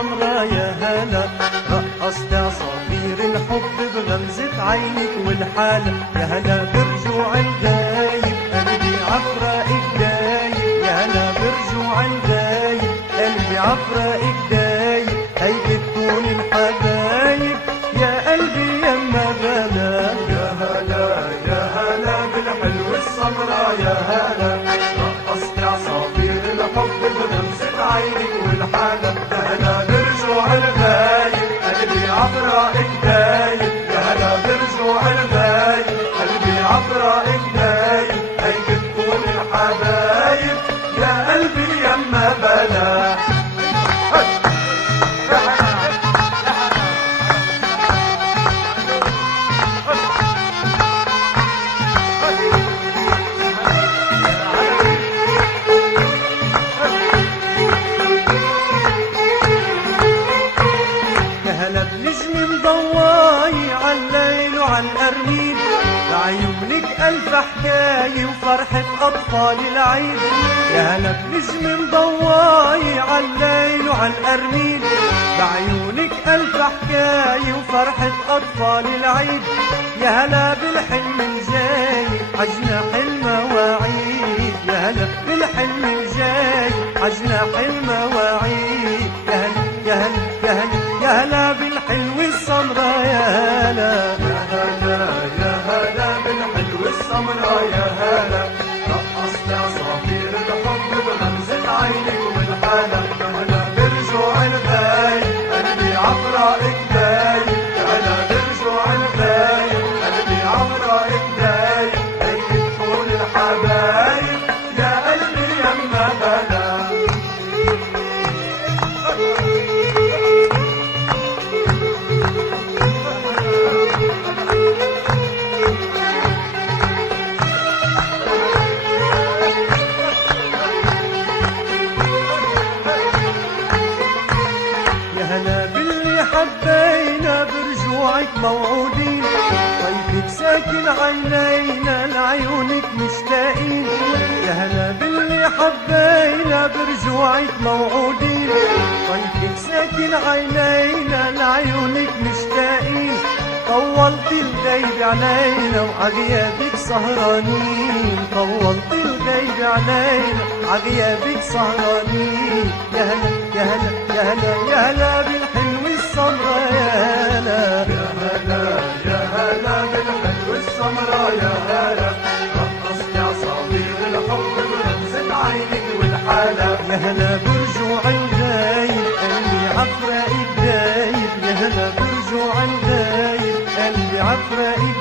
السمرا يا هلا، رقصت عصافير الحب بغمزة عينك والحالة، يا هلا برجوع الغايب قلبي عفراقك دايب، يا هلا برجوع الغايب قلبي عفراقك دايب، هيدي تكون الحبايب يا قلبي يما بلا. يا هلا يا هلا بالحلو السمرا يا هلا، رقصت عصافير الحب بغمزة عينك والحالة، يا هلا برجوع الغايب قلبي عفراقك دايب، يا هلا برجوع الغايب قلبي عفراقك دايب، هيك تكون الحبايب يا قلبي يما بلا. ضواي عالليل وعالقرنين، لعيونك ألف حكاية وفرحة أطفال العيد، يا هلا بنجم مضواي عالليل وعالقرنين، لعيونك ألف حكاية وفرحة أطفال العيد، يا هلا بالحلم الجاي عجناح المواعيد، يا هلا بالحلم الجاي عجناح المواعيد، يا هلا يا هلا يا هلا يا هلا بالحلو السمرا يا هلا، يا هلا يا هلا بالحلو السمرا يا هلا، رقصت عصافير الحب بغمزة عينك والحالة، يا هلا برجوع الغايب قلبي عفراقك دايب، يا هلا برجوع الغايب قلبي عفراقك دايب، هيك تكون الحبايب يا قلبي يما بلا. هلا باللي حبينا برجوعك موعودين، طيفك ساكن عينينا لعيونك مشتاقين، يا هلا باللي حبينا برجوعك موعودين، طيفك ساكن عينينا لعيونك مشتاقين، طولت الغيب علينا وعغيابك سهرانين، طولت الغيب علينا عغيابك سهرانين، يا هلا يا هلا يا هلا يا هلا بالحلو السمرا يا هلا، يا هلا يا هلا بالحلو السمرا يا هلا، رقصت عصافير الحب بغمزة عينك والحالة، يا هلا برجوع الغايب قلبي عفراقك دايب، يا هلا برجوع الغايب قلبي عفراقك